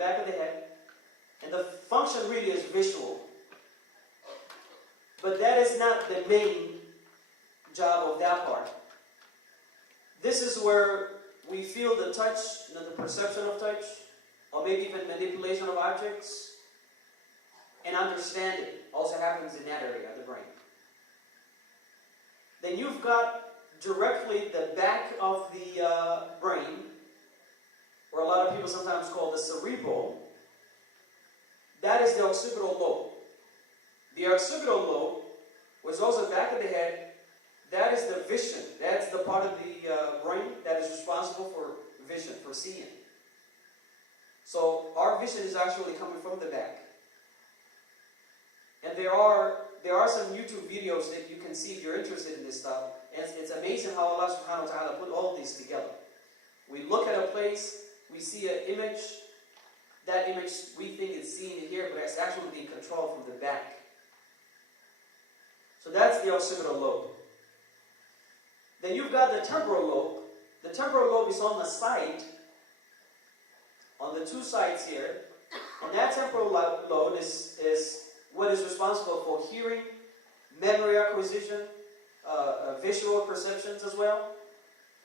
back of the head. And the function really is visual. But that is not the main job of that part. This is where we feel the touch, the perception of touch, or maybe even manipulation of objects, and understanding also happens in that area of the brain. Then you've got directly the back of the brain, or a lot of people sometimes call the cerebral. That is the occipital lobe. The occipital lobe, which is also back of the head, that is the vision. That's the part of the brain that is responsible for vision, for seeing. So our vision is actually coming from the back. And there are some YouTube videos that you can see if you're interested in this stuff. And it's amazing how Allah subhanahu wa ta'ala put all these together. We look at a place, we see an image. That image we think is seen here, but it's actually being controlled from the back. So that's the occipital lobe. Then you've got the temporal lobe. The temporal lobe is on the side, on the two sides here. And that temporal lobe is what is responsible for hearing, memory acquisition, visual perceptions as well,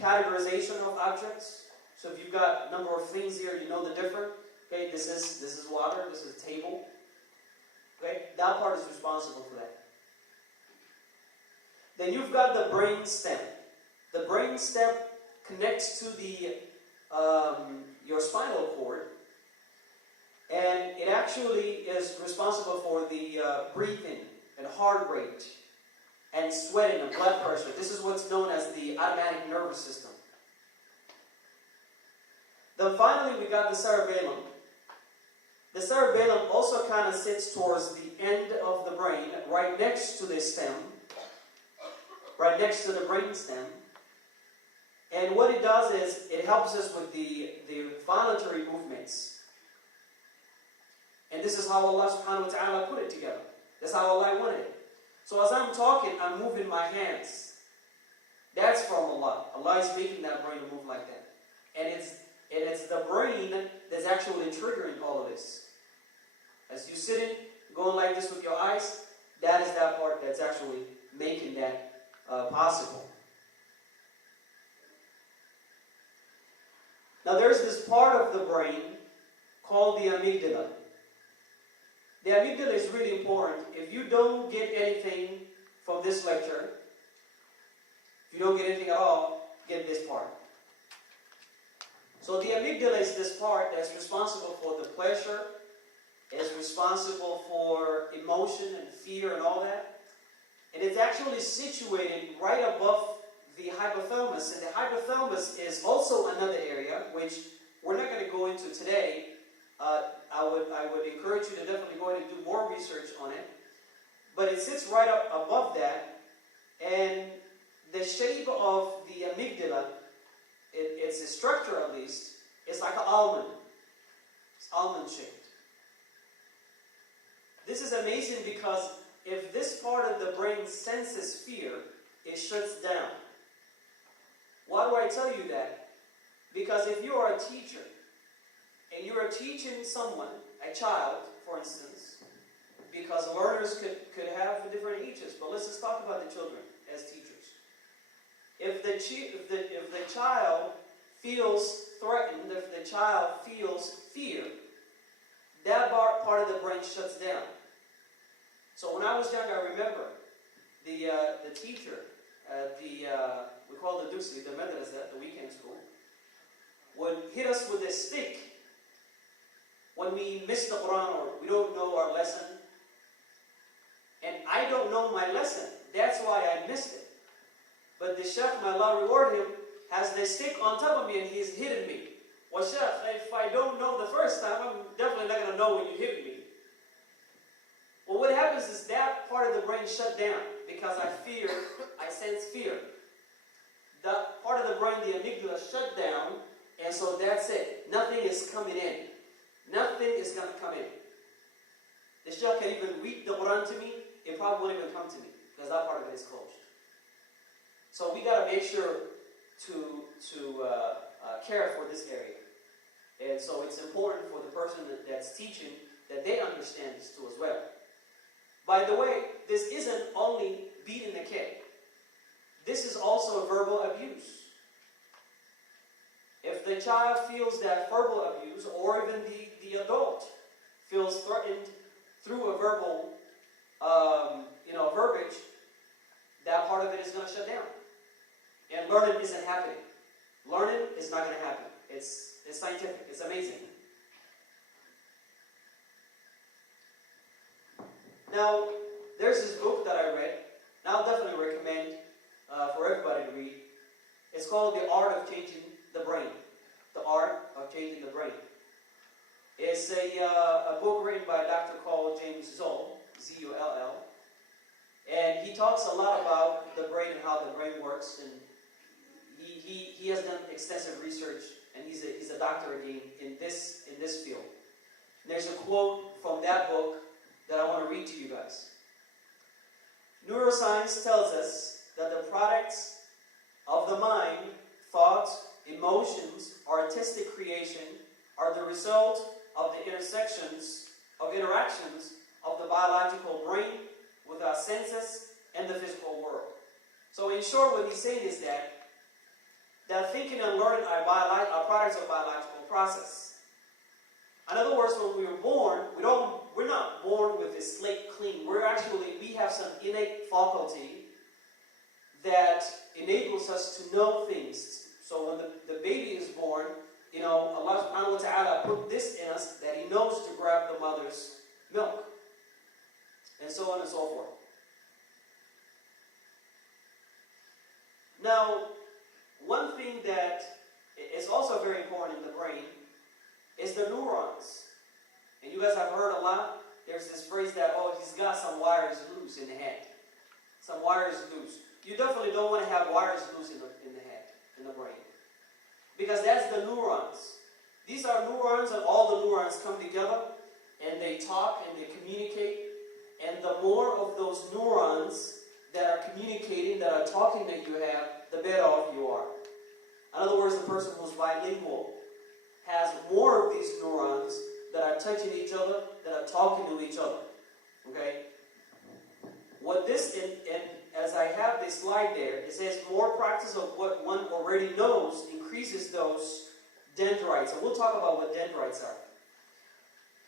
categorization of objects. So if you've got a number of things here, you know the difference. Okay, this is water, this is table. Okay, that part is responsible for that. Then you've got the brain stem. The brain stem connects to the your spinal cord, and it actually is responsible for the breathing and heart rate and sweating and blood pressure. This is what's known as the automatic nervous system. Then finally we got the cerebellum. The cerebellum also kind of sits towards the end of the brain, right next to the stem, right next to the brain stem. And what it does is, it helps us with the voluntary movements. And this is how Allah subhanahu wa ta'ala put it together. That's how Allah wanted it. So as I'm talking, I'm moving my hands. That's from Allah. Allah is making that brain move like that. And it's the brain that's actually triggering all of this. As you sit in, going like this with your eyes, that is that part that's actually making that possible. Now there's this part of the brain called the amygdala. The amygdala is really important. If you don't get anything from this lecture, if you don't get anything at all, get this part. So the amygdala is this part that's responsible for the pleasure, is responsible for emotion and fear and all that. And it's actually situated right above the hypothalamus. And the hypothalamus is also another area which we're not going to go into today. I would encourage you to definitely go ahead and do more research on it. But it sits right up above that. And the shape of the amygdala, its structure at least, is like an almond. It's almond shaped. This is amazing because if this part of the brain senses fear, it shuts down. Why do I tell you that? Because if you are a teacher, and you are teaching someone, a child, for instance, because learners could have different ages, but let's just talk about the children as teachers. If the child feels threatened, if the child feels fear, that part of the brain shuts down. So when I was young, I remember the teacher at we call it the Duxley, the madrasa, the weekend school, would hit us with a stick when we miss the Quran or we don't know our lesson. And I don't know my lesson. That's why I missed it. But the Shaykh, may Allah reward him, has the stick on top of me and he's hitting me. Well, Shaykh, if I don't know the first time, I'm definitely not going to know when you hit me. Well, what happens is that part of the brain shut down because I sense fear. That part of the brain, the amygdala, shut down, and so that's it. Nothing is coming in. Nothing is going to come in. The Shaykh can even read the Quran to me, it probably won't even come to me because that part of it is closed. So we got to make sure to care for this area. And so it's important for the person that's teaching that they understand this too as well. By the way, this isn't only beating the kid. This is also verbal abuse. If the child feels that verbal abuse, or even the adult feels threatened through a verbal verbiage, that part of it is going to shut down. And learning isn't happening. Learning is not going to happen. It's scientific. It's amazing. Now, there's this book that I read, and I'll definitely recommend for everybody to read. It's called The Art of Changing the Brain. The Art of Changing the Brain. It's a book written by a doctor called James Zoll, Z-U-L-L. And he talks a lot about the brain and how the brain works. And he has done extensive research, and he's a doctor again in this field. And there's a quote from that book that I want to read to you guys. Neuroscience tells us that the products of the mind, thought, emotions, artistic creation are the result of the interactions of the biological brain with our senses and the physical world. So in short, what he's saying is that thinking and learning are products of biological process. In other words, when we were born, we're not born with this slate clean. We have some innate faculty that enables us to know things. So when the baby is born, Allah subhanahu wa ta'ala put this in us that He knows to grab the mother's milk. And so on and so forth. Now, one thing that is also very important in the brain is the neurons. And you guys have heard a lot. There's this phrase that, he's got some wires loose in the head. Some wires loose. You definitely don't want to have wires loose in the head, in the brain. Because that's the neurons. These are neurons, and all the neurons come together, and they talk, and they communicate. And the more of those neurons that are communicating, that are talking that you have, the better off you are. In other words, the person who's bilingual has more of these neurons that are touching each other, that are talking to each other. Okay? What this, and as I have this slide there, it says more practice of what one already knows increases those dendrites. And we'll talk about what dendrites are.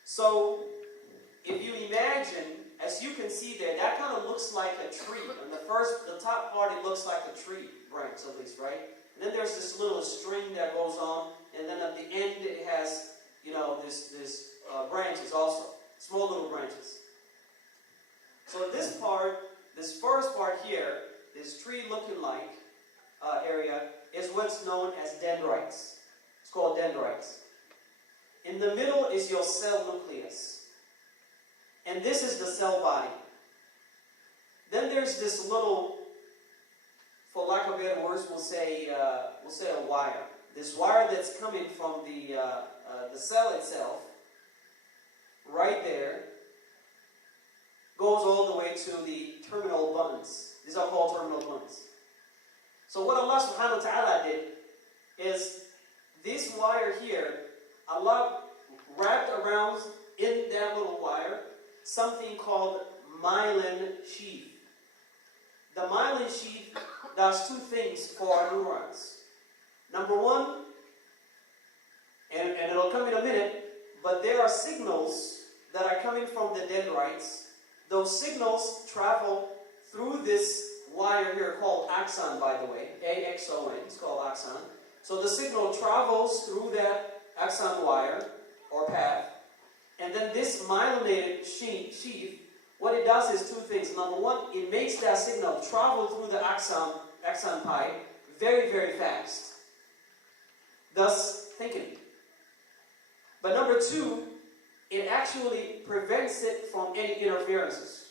So, if you imagine, as you can see there, that kind of looks like a tree. And the top part, it looks like a tree branch at least, right? And then there's this little string that goes on, and then at the end it has, this branches also, small little branches. So this first part here, this tree-looking like area, is what's known as dendrites. It's called dendrites. In the middle is your cell nucleus. And this is the cell body. Then there's this little, for lack of better words, we'll say a wire. This wire that's coming from the cell itself, right there, goes all the way to the terminal buttons. These are called terminal buttons. So what Allah subhanahu wa ta'ala did is this wire here, Allah wrapped around in that little wire something called myelin sheath. The myelin sheath does two things for our neurons. Number one, and it'll come in a minute, but there are signals that are coming from the dendrites. Those signals travel through this wire here called axon, by the way. A-X-O-N, it's called axon. So the signal travels through that axon wire, or path. And then this myelinated sheath, what it does is two things. Number one, it makes that signal travel through the axon pipe very, very fast. Thus, thinking. But number two, it actually prevents it from any interferences.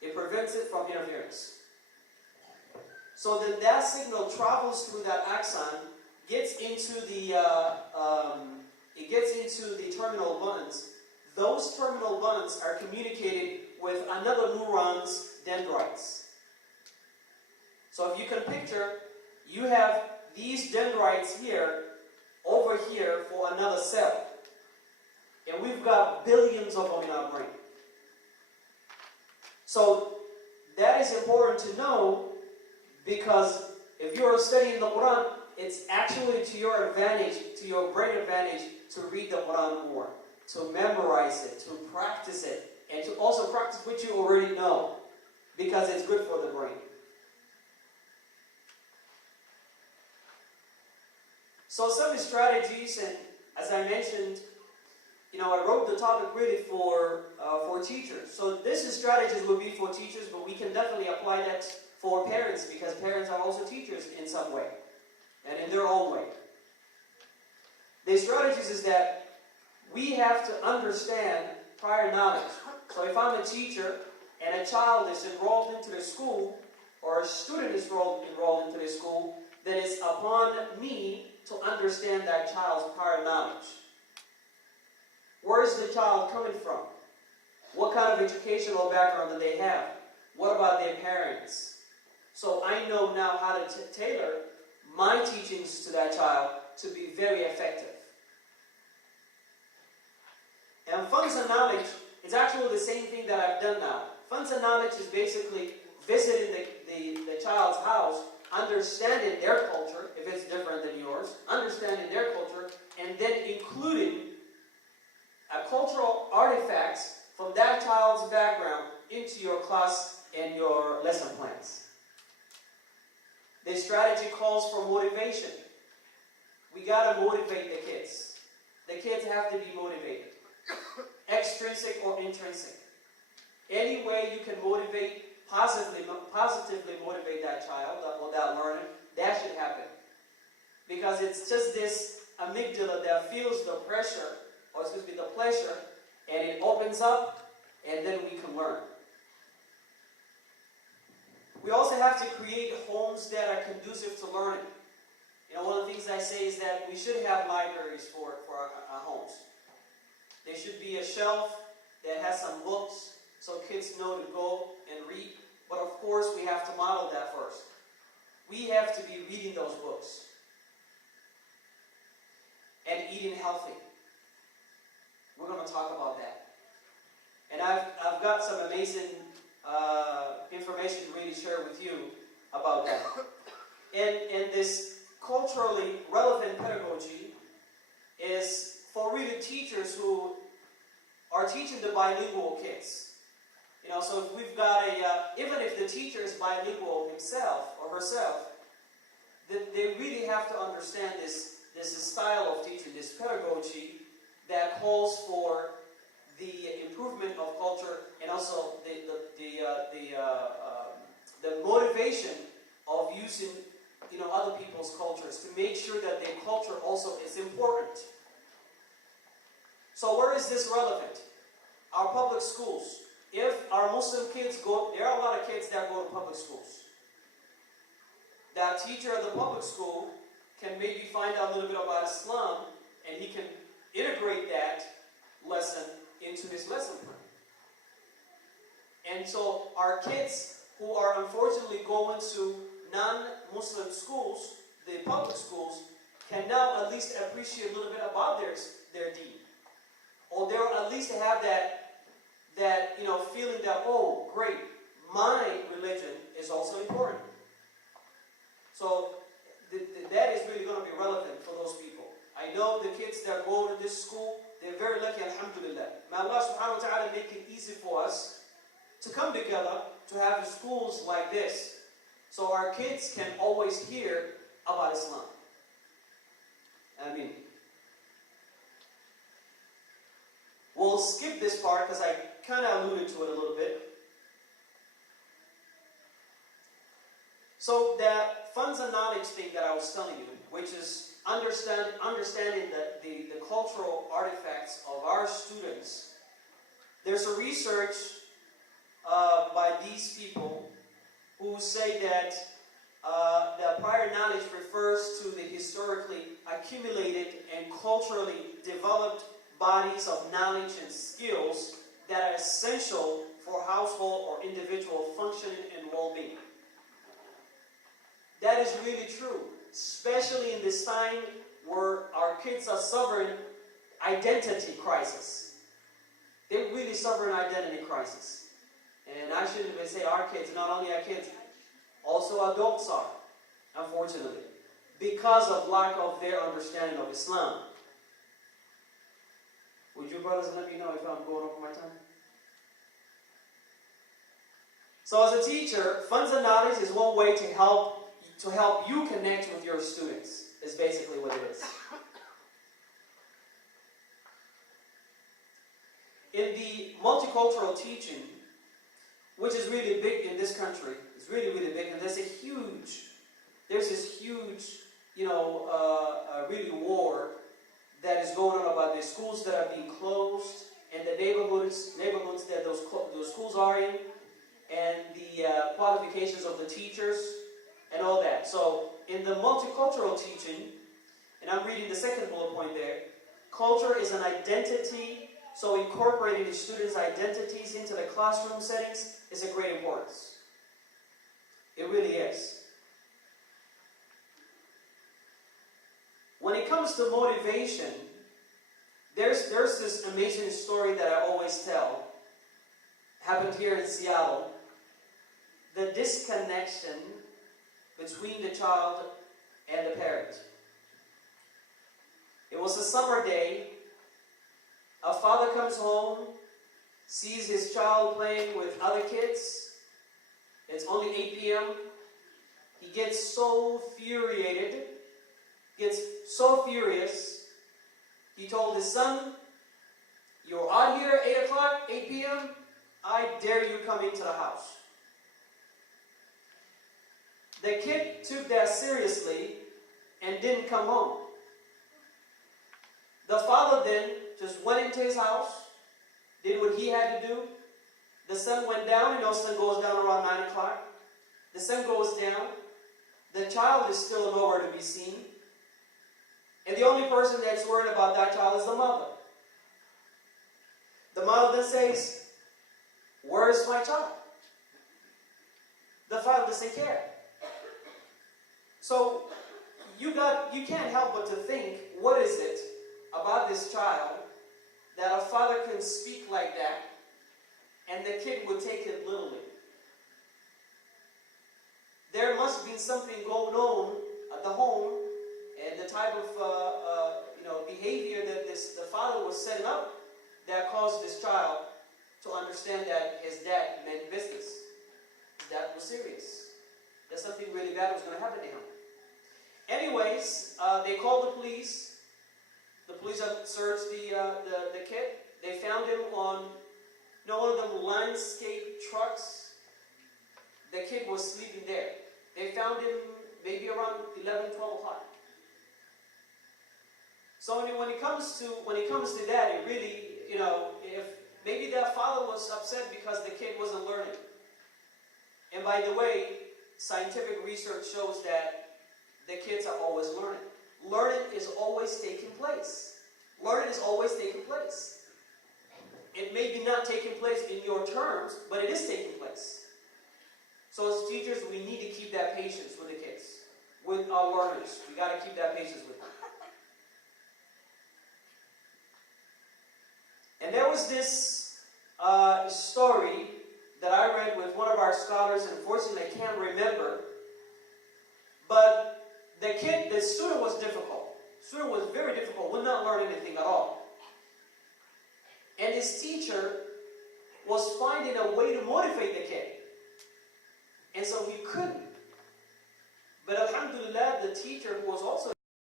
It prevents it from interference. So then that signal travels through that axon, gets into the terminal buttons. Those terminal buttons are communicated with another neuron's dendrites. So if you can picture, you have these dendrites here, over here for another cell. And we've got billions of them in our brain. So that is important to know, because if you're studying the Quran, it's actually to your advantage, to your brain advantage, to read the Quran more, to memorize it, to practice it, and to also practice what you already know, because it's good for the brain. So some strategies, and as I mentioned, I wrote the topic really for teachers. So this strategies would be for teachers, but we can definitely apply that for parents, because parents are also teachers in some way, and in their own way. The strategies is that we have to understand prior knowledge. So if I'm a teacher and a child is enrolled into the school, or a student is enrolled into the school, then it's upon me to understand that child's prior knowledge. Where is the child coming from? What kind of educational background do they have? What about their parents? So I know now how to tailor my teachings to that child to be very effective. And funds and knowledge is actually the same thing that I've done now. Funds and knowledge is basically visiting the child's house, understanding their culture, if it's different than yours, understanding their culture, and then including cultural artifacts from that child's background into your class and your lesson plans. This strategy calls for motivation. We got to motivate the kids. The kids have to be motivated. Extrinsic or intrinsic. Any way you can motivate, positively motivate that child or that learner, that should happen. Because it's just this amygdala that feels the pressure, the pleasure, and it opens up, and then we can learn. We also have to create homes that are conducive to learning. One of the things I say is that we should have libraries for our homes. There should be a shelf that has some books so kids know to go and read. But of course, we have to model that first. We have to be reading those books and eating healthy. We're going to talk about that. And I've got some amazing information to really share with you about that. And this culturally relevant pedagogy is for really teachers who are teaching the bilingual kids. So if we've got even if the teacher is bilingual himself or herself, they really have to understand this style of teaching, this pedagogy that calls for the improvement of culture, and also the motivation of using other people's cultures to make sure that their culture also is important. So where is this relevant? Our public schools. If our Muslim kids go, there are a lot of kids that go to public schools. That teacher at the public school can maybe find out a little bit about Islam, and he can integrate that lesson into his lesson plan. And so our kids who are unfortunately going to non-Muslim schools, the public schools, can now at least appreciate a little bit about their deen. Or they'll at least have that feeling that, oh, great, my religion is also important. So that is really going to be relevant for those people. I know the kids that go to this school, they're very lucky, alhamdulillah. May Allah subhanahu wa ta'ala make it easy for us to come together to have schools like this, so our kids can always hear about Islam. I mean, we'll skip this part because I kind of alluded to it a little bit. So that funds and knowledge thing that I was telling you, which is understanding the cultural artifacts of our students, there's a research by these people who say that the prior knowledge refers to the historically accumulated and culturally developed bodies of knowledge and skills that are essential for household or individual functioning and well-being. That is really true, especially in this time where our kids are suffering identity crisis. They really suffer an identity crisis. And I shouldn't even say our kids, not only our kids, also adults are, unfortunately, because of lack of their understanding of Islam. Would you brothers let me know if I'm going over my time? So as a teacher, funds and knowledge is one way to help you connect with your students, is basically what it is. In the multicultural teaching, which is really big in this country, it's really, really big, and there's this huge, really war that is going on about the schools that are being closed, and the neighborhoods that those schools are in, and the qualifications of the teachers, and all that. So, in the multicultural teaching, and I'm reading the second bullet point there, culture is an identity, so incorporating the students' identities into the classroom settings is a great importance. It really is. When it comes to motivation, there's this amazing story that I always tell. Happened here in Seattle. The disconnection between the child and the parent. It was a summer day. A father comes home, sees his child playing with other kids. It's only 8 p.m. He gets so furious. He told his son, "You're out here at 8 o'clock, 8 p.m. I dare you come into the house." The kid took that seriously and didn't come home. The father then just went into his house, did what he had to do. The sun went down. Sun goes down around 9 o'clock. The sun goes down. The child is still nowhere to be seen. And the only person that's worried about that child is the mother. The mother then says, "Where is my child?" The father doesn't care. So you can't help but to think, what is it about this child that a father can speak like that and the kid would take it literally? There must be something going on at the home, and the type of behavior that the father was setting up that caused this child to understand that his dad meant business. His dad was serious. That something really bad was going to happen to him. Anyways, they called the police. The police have searched the kid. They found him on one of them landscape trucks. The kid was sleeping there. They found him maybe around 11, 12 o'clock. So when it comes to that, it really, if maybe that father was upset because the kid wasn't learning. And by the way, scientific research shows that the kids are always learning. Learning is always taking place. Learning is always taking place. It may be not taking place in your terms, but it is taking place. So as teachers, we need to keep that patience with the kids, with our learners. We got to keep that patience with them. And there was this story that I read with one of our scholars, and unfortunately I can't remember. But the student was difficult. The student was very difficult, would not learn anything at all. And his teacher was finding a way to motivate the kid. And so he couldn't. But alhamdulillah, the teacher, who was